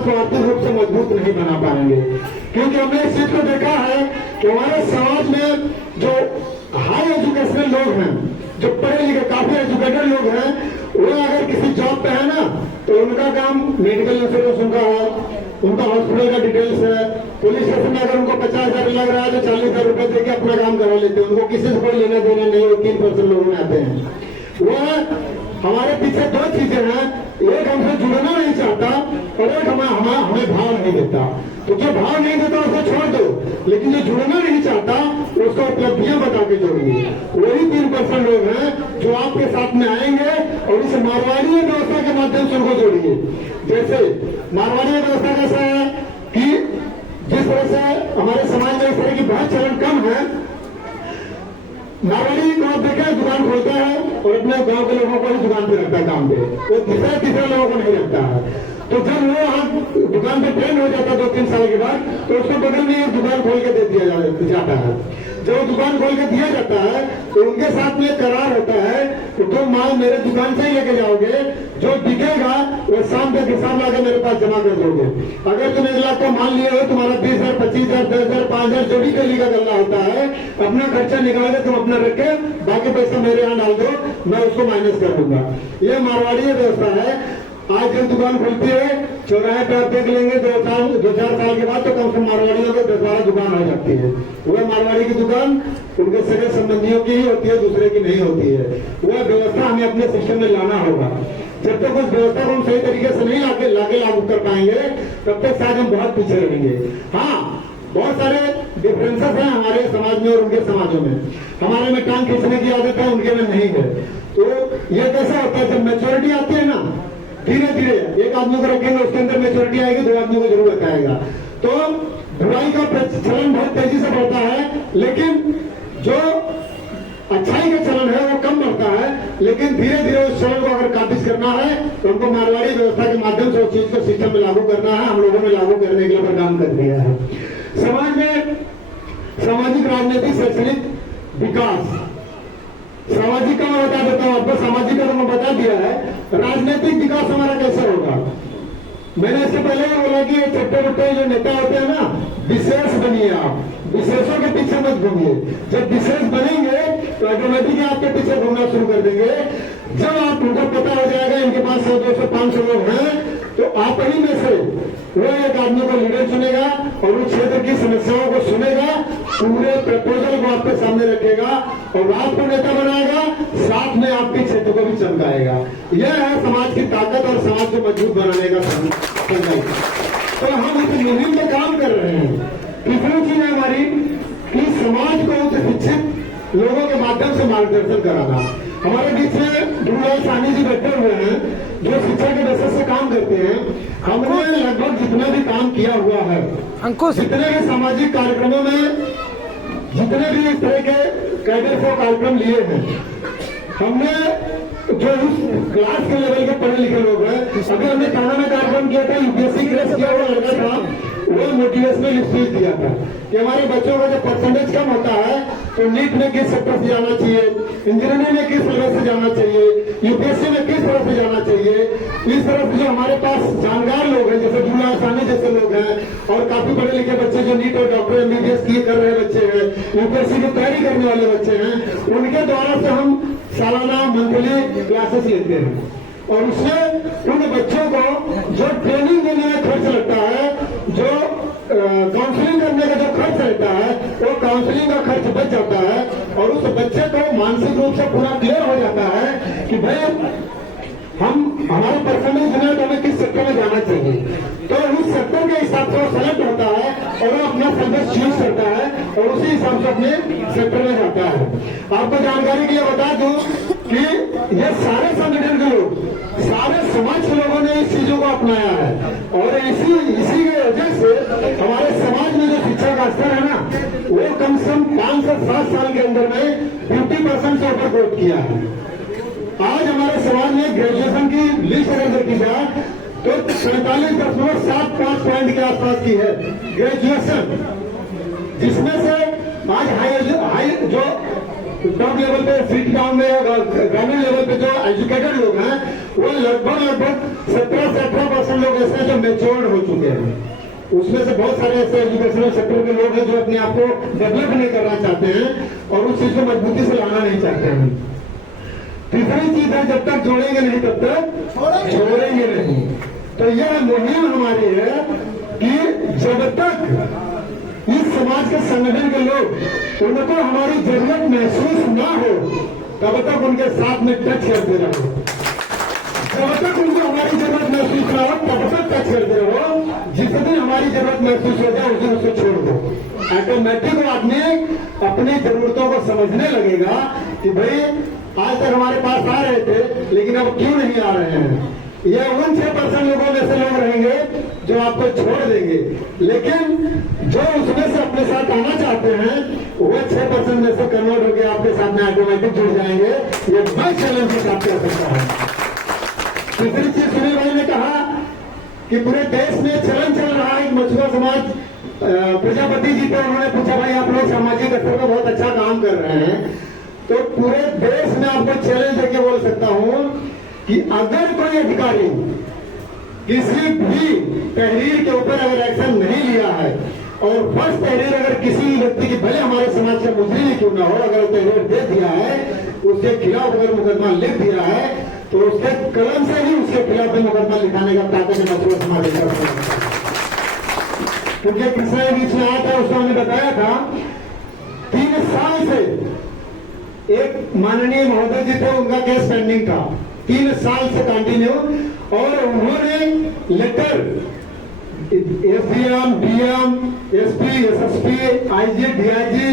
समाज को आर्थिक रूप से मजबूत नहीं बना पाएंगे। क्योंकि हमने इस चीज को देखा है कि हमारे समाज में जो हाई एजुकेशनल लोग हैं, जो पढ़े लिखे काफी एजुकेटेड लोग हैं, वो अगर किसी जॉब पे है ना तो उनका काम मेडिकल इंश्योरेंस उनका है, उनका हॉस्पिटल का डिटेल्स है, पुलिस स्टेशन में अगर उनको 50,000 लग रहा है तो 40,000 रुपए देके अपना काम करा लेते हैं। उनको किसी से कोई लेना देना नहीं। 3% लोग में आते हैं। वो हमारे पीछे दो चीजें हैं, एक हमसे जुड़ना नहीं चाहता और एक हमें भाव नहीं देता। तो जो भाव नहीं देता उसको छोड़ दो, लेकिन जो जुड़ना नहीं चाहता उसको उपलब्धियां बता के जोड़िए। वही 3% लोग हैं जो आपके साथ में आएंगे और इस मारवाड़ी व्यवस्था के माध्यम से उनको जोड़िए। जैसे मारवाड़ी व्यवस्था कैसा है कि जिस तरह से हमारे समाज में इस तरह की बहुत चलन कम है, मारवाड़ी को आप देखें दुकान खोलता है और अपने गांव के लोगों को ही दुकान पे रखता है काम पे, वो तीसरे लोगों को नहीं रखता है। तो जब वो वहां दुकान पे ट्रेन हो जाता है 2-3 साल के बाद, तो उसको बगल में एक दुकान खोल के दे दिया जाता है। जब वो दुकान खोल के दिया जाता है तो उनके साथ में करार होता है कि तुम माल मेरे दुकान से ही लेके जाओगे, जो बिकेगा वो शाम तक हिसाब लाके मेरे पास जमा कर दोगे। अगर तुम 1 लाख का माल लिए हो, तुम्हारा 20,000, 25,000, 10,000, 5,000 जो भी गली का गल्ला होता है, अपना खर्चा निकाल के तुम अपना रख के बाकी पैसा मेरे यहाँ डाल दो, मैं उसको माइनस कर दूंगा। ये मारवाड़ी व्यवस्था है। आज जब दुकान खुलती है चौराहे पे आप देख लेंगे 2-4 साल के बाद तो कम से कम मारवाड़ियों को 10-12 दुकान हो जाती है। वह मारवाड़ी की दुकान उनके सगे संबंधियों की ही होती है, दूसरे की नहीं होती है। वह व्यवस्था हमें अपने सिस्टम में लाना होगा। जब तक उस व्यवस्था को हम सही तरीके से नहीं लाके लागू कर पाएंगे तब तक शायद हम बहुत पीछे रहेंगे। हाँ, बहुत सारे डिफरेंसेस हैं हमारे समाज में और उनके समाजों में। हमारे में टांग खींचने की आदत है, उनके में नहीं है। तो ये कैसा होता है, जब मैच्योरिटी आती है ना, धीरे धीरे एक आदमी को रखेंगे, उसके अंदर मैच्योरिटी आएगी, 2 आदमी को जरूरत आएगा। तो बुराई का चलन बहुत तेजी से बढ़ता है, लेकिन जो अच्छाई का चलन है वो कम बढ़ता है। लेकिन धीरे धीरे उस चलन को अगर काबिज करना है तो हमको मारवाड़ी व्यवस्था के माध्यम से उस चीज को सिस्टम में लागू करना है। हम लोगों ने लागू करने के लिए काम कर दिया है। समाज में सामाजिक, राजनीतिक, शैक्षणिक विकास, सामाजिक का मैं बता देता हूँ आपको। सामाजिक का तो मैं बता दिया है। राजनीतिक विकास हमारा कैसे होगा, मैंने इससे पहले ही बोला कि छोटे छोटे जो नेता होते हैं ना, विशेष बनिए आप, विशेषों के पीछे मत घूमिए। जब विशेष बनेंगे तो ऑटोमेटिक आपके पीछे घूमना शुरू कर देंगे। जब आप उनको पता हो जाएगा इनके पास 100, 200, 500 लोग हैं, तो आप ही में से वो एक आदमी को लीडर चुनेगा और उस क्षेत्र की समस्याओं को सुनेगा, पूरे प्रपोजल को आपके सामने रखेगा और आपको नेता बनाएगा, साथ में आपके क्षेत्र को भी चमकाएगा। यह है समाज की ताकत और समाज को मजबूत बनाने का संकल्प। तो हम इस मुहिम में काम कर रहे हैं। तीसरी चीज है हमारी कि समाज को उच्च शिक्षित लोगों के माध्यम से मार्गदर्शन कराना। हमारे बीच में ध्रुवलाल साहनी जी बैठे हुए हैं जो शिक्षा के बेसिस से काम करते हैं। हमने लगभग जितना भी काम किया हुआ है, जितने भी सामाजिक कार्यक्रमों में, जितने भी इस तरह के कैडर से कार्यक्रम लिए हैं, हमने जो उस क्लास के लेवल के पढ़े लिखे लोग हैं, अभी हमने थाना में कार्यक्रम किया था, यूपीएससी क्रैश किया हुआ लड़का था, वो मोटिवेशनल स्पीच दिया था कि हमारे बच्चों का जब परसेंटेज कम होता है तो नीट में किस सेक्टर से जाना चाहिए, इंजीनियरिंग में किस तरह से जाना चाहिए, यूपीएससी में किस तरह से जाना चाहिए। इस तरह से जो हमारे पास जानकार लोग हैं, जैसे ध्रुवलाल साहनी जैसे लोग हैं और काफी पढ़े लिखे बच्चे जो नीट और डॉक्टर एमबीबीएस किए कर रहे बच्चे हैं, यूपीएससी की तैयारी करने वाले बच्चे हैं, उनके द्वारा से हम सालाना मंथली क्लासेस लेते हैं और उसमें उन बच्चों को जो ट्रेनिंग देने में खर्च लगता है, जो काउंसलिंग करने का जो खर्च रहता है, वो काउंसलिंग का खर्च बच जाता है और उस बच्चे को मानसिक रूप से पूरा क्लियर हो जाता है कि भाई हमारा परफॉर्मेंस है तो हमें किस सेक्टर में जाना चाहिए। तो उस सेक्टर के हिसाब से वो सेलेक्ट होता है और वो अपना सब्जेक्ट चूज करता है और उसी हिसाब से अपने सेक्टर में जाता है। आपको जानकारी के लिए बता दूं कि ये सारे संगठन के लोग, सारे समाज के लोगों ने इस चीजों को अपनाया है और इसी की वजह से हमारे समाज में जो शिक्षा का स्तर है ना, वो कम से कम 5 से 7 साल के अंदर में 50% से ऊपर ग्रोथ किया है। आज हमारे समाज में ग्रेजुएशन की लिस्ट अगर देखी जाए तो 45.75 पॉइंट के आसपास की है ग्रेजुएशन, जिसमें से आज हाई जो टॉप लेवल पे सिटी टाउन में ग्रामीण लेवल पे जो एजुकेटेड लोग हैं वो लगभग 17 से 18% लोग ऐसे हैं जो मेच्योर्ड हो चुके हैं। उसमें से बहुत सारे ऐसे एजुकेशनल सेक्टर के लोग हैं जो अपने आप को डेवलप नहीं करना चाहते हैं और उस चीज को मजबूती से लाना नहीं चाहते हैं। तीसरी चीज है, जब तक जोड़ेंगे नहीं तब तक छोड़ेंगे नहीं। तो यह मुहिम हमारी है कि जब तक इस समाज के संगठन के लोग उनको हमारी जरूरत महसूस ना हो तब तक उनके साथ में टच करते रहो। जब तक उनको हमारी जरूरत महसूस ना हो तब तक टच करते रहो। जिस दिन हमारी जरूरत महसूस हो जाए उस दिन उसको छोड़ दो। ऑटोमेटिक वो आदमी अपनी जरूरतों को समझने लगेगा कि भाई आज तक हमारे पास आ रहे थे लेकिन अब क्यों नहीं आ रहे हैं। ये उन 6% लोगों में से लोग रहेंगे जो आपको छोड़ देंगे, लेकिन जो उसमें से अपने साथ आना चाहते हैं वो 6% में से कन्वर्ट होकर आपके साथ में ऑटोमेटिक जुड़ जाएंगे। ये मैं चैलेंज के साथ कर सकता हूं। तीसरी चीज सुनील भाई ने कहा कि पूरे देश में चलन चल रहा है। मछुआ समाज प्रजापति जी थे, उन्होंने पूछा भाई आप लोग सामाजिक स्तर पर बहुत अच्छा काम कर रहे हैं, तो पूरे देश में आपको चैलेंज देके बोल सकता हूं कि अगर कोई अधिकारी किसी भी तहरीर के ऊपर अगर एक्शन नहीं लिया है और फर्स्ट तहरीर अगर किसी व्यक्ति की भले हमारे समाज का मुजरिम ही क्यों ना हो अगर तहरीर दे दिया है, उसके खिलाफ अगर मुकदमा लिख दिया है तो उसके कलम से ही उसके खिलाफ मुकदमा लिखाने का ताकत मछुआ समाज का। क्योंकि किसान बीच में आया था, उसको हमने बताया था 3 साल से एक माननीय महोदय जी थे, उनका केस पेंडिंग था 3 साल से कंटिन्यू, और उन्होंने letter SDM, DM, SP, SSP, IG, DIG